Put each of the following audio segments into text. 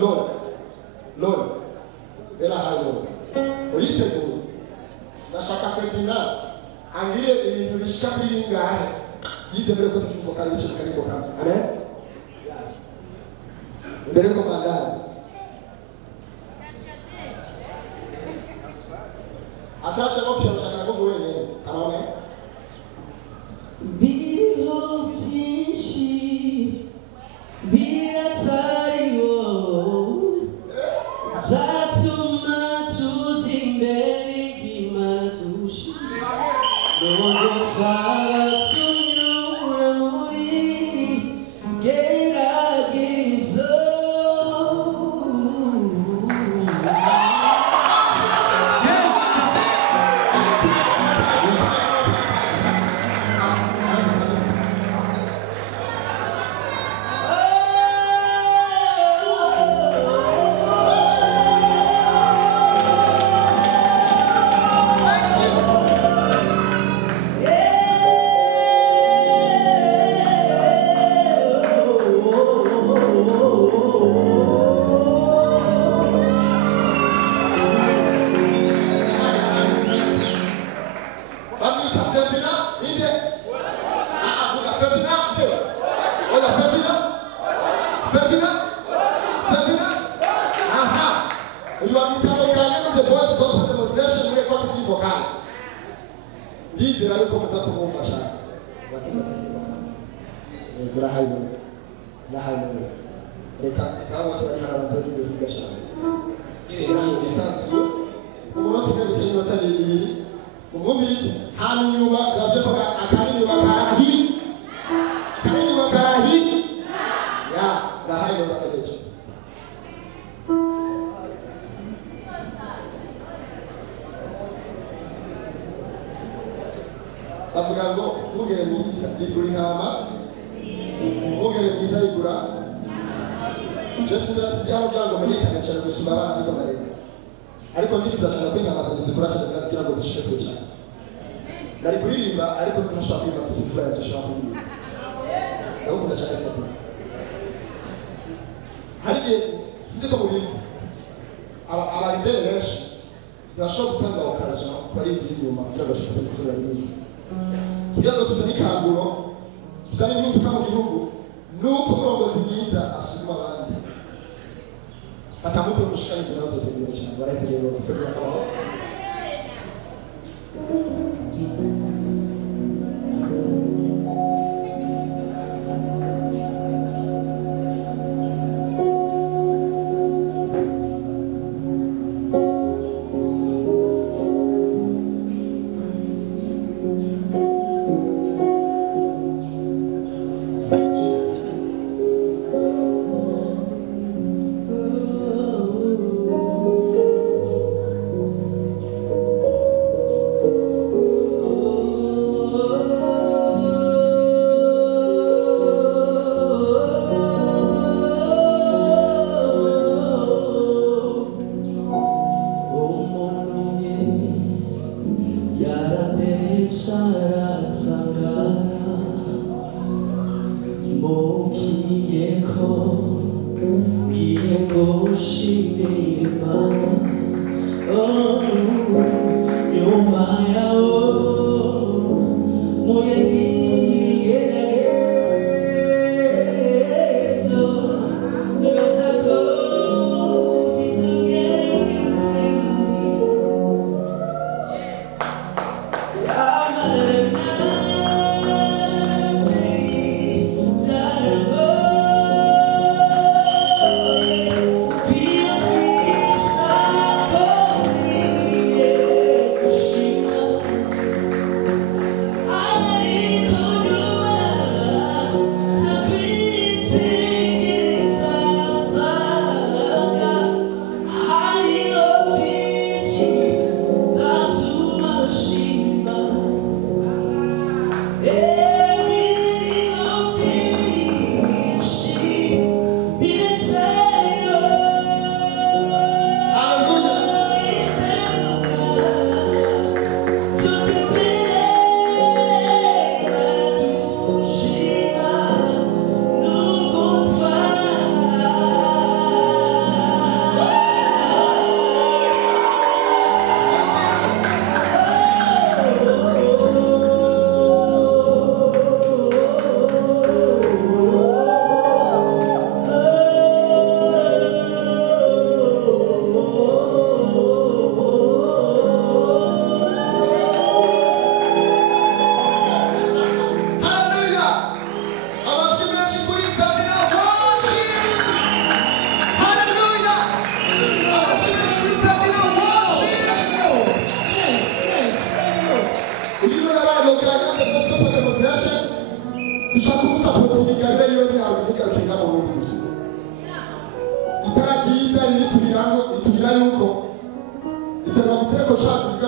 Lord. Bela hayo. Uriteguye. Ndashaka Ferdinand angire ibintu bishika kuri bingahe. Yize mbere ko tukivuka ibishika kuri boka. Amen. Mbere ko mandana. Atasha option ushaka ngo wewe. Amen.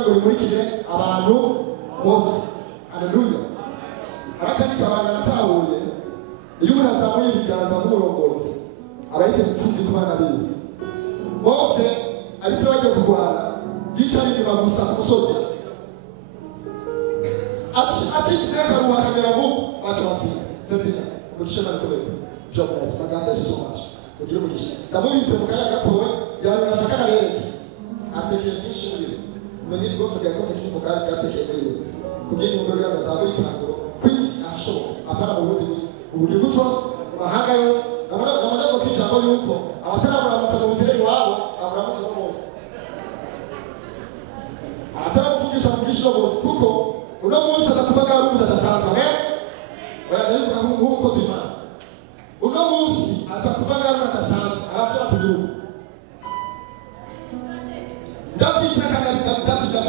ngo rimurikire abantu bose. Haleluya. Arakandi kabanga natahuye iyo umuntu azamuye ibiganza nk'umurongozi aba yiteze intsinzi ku bana biwe. Mose ariko bagiye kurwana yicaye inyuma gusa ku musozi acitse akaruha kamera ngo bacwasi pepina umugisha n'akorera jobless maganda somaje ugira umugisha ndabubitse mu kanya gatowe yarura shaka nareke atekeye byinshi muri umenye rwose gakoze kivuga gatekeye muri kugira ngo mbere y'azaburi kanguro kwisi ashoboka apara mu bundi gusa uburyo bwose mahanga yose namara ko kijambo yuko abatarabura mutano mutereri wabo aburamuze bose ataravugisha mu gisho bose kuko uno munsi atakuvaga rubuta dasanzwe ndabivuga nk'uko zima uno munsi atakuvaga rubuta dasanzwe abacha tugiru ndafite kana ndafite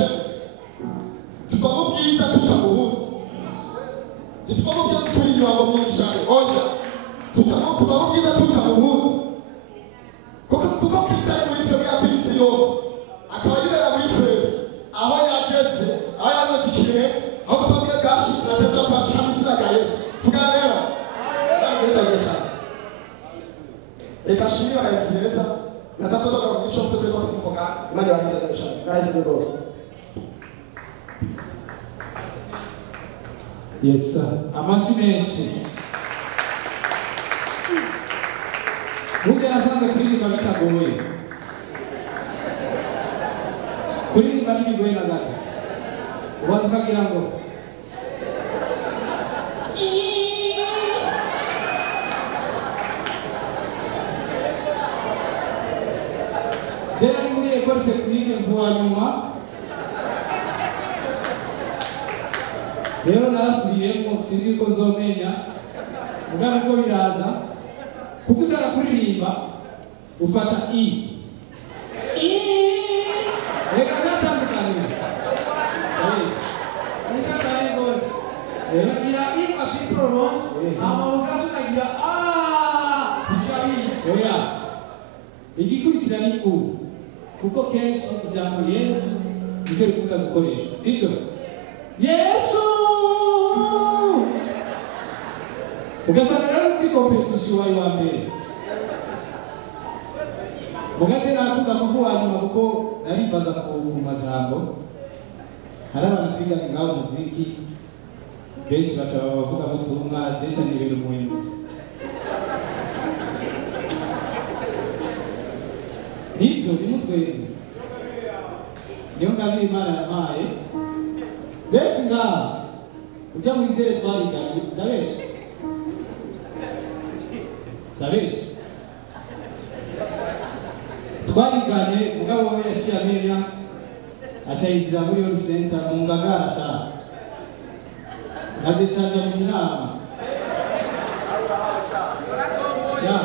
tukomo bwiza tuca mu bundi tukomo bwiza turi yawo mwinjare oya tukomo bwiza tuca mu bundi kuko Kristo ari muri twe ya bisi yose akaba yibera muri twe aho yageze aho yamukiriye aho twabwe gashitse ateza kwashira misaka Yesu fuganera ngeza reka shimira abayisenza natakoza kwa kicho mtoto kwa kumfoka imani wa hizo ndio guys ndio yes sir amashimeshe Mugera sanze kuririmba bitagoye kuririmba n'ibigoye na gato ubaza kagira ngo Jera muri ekore technique mvuwa nyuma rero narasubiyemo sinzi ko nzomenya mugana ko biraza kuko ushaka kuririmba ufata i reka gatandukanye nikasane bose gira i afi prononce amabuga tunagira icabitse oya igikurikira ni u kuko kenshi ijambo Yesu nibyo rikunda gukoresha sibyo Yesu ugasanga rero muri competition wayo wa mbere mugatera akunda kuvuga nyuma kuko naribaza ku majambo hari abantu twigana ngaho muziki benshi baca bavuga ubutumwa jeje ni ibintu muhimu nivyo nimutwe niyo ngabiri Imana yamaye benshi ngaho ujya muri dere twariganye ndabeshi twariganye mugabo we yaciye amenya acayizira muri yo center mu ngagara sha nadeshanja mu inama ya